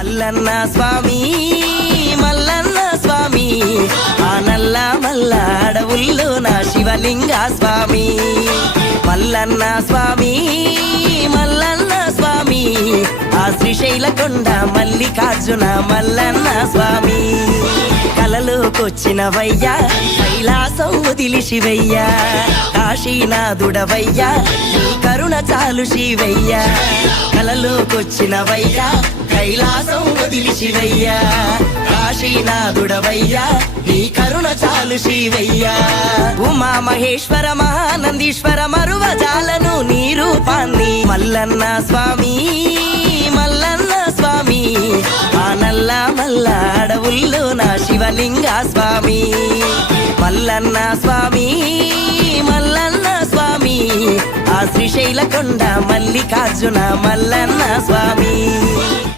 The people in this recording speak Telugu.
మల్లన్న స్వామి మల్లన్న స్వామి ఆ నల్ల మల్ల అడవుల్లో నా శివలింగ స్వామి మల్లన్న స్వామి మల్లన్న స్వామి ఆ శ్రీశైల కొండ మల్లికార్జున మల్లన్న స్వామి కలలోకొచ్చినవయ్యా కైలాసం వదిలి శివయ్యా కాశీనాథుడవయ్యా నీ కరుణ చాలు శివయ్యా కలలోకొచ్చినవయ్యా కైలాసం వదిలి శివయ్యా కాశీనాథుడవయ్యా నీ కరుణ చాలు శివయ్యా ఉమా మహేశ్వర మహానందీశ్వర మరువజాలను నీ రూపాన్ని మల్లన్న స్వామి మల్లన్న స్వామి ఆ నల్ల మల్ల అడవుల్లో నా శివలింగ స్వామి మల్లన్న స్వామి మల్లన్న స్వామి ఆ శ్రీశైల కొండ మల్లికార్జున మల్లన్న స్వామి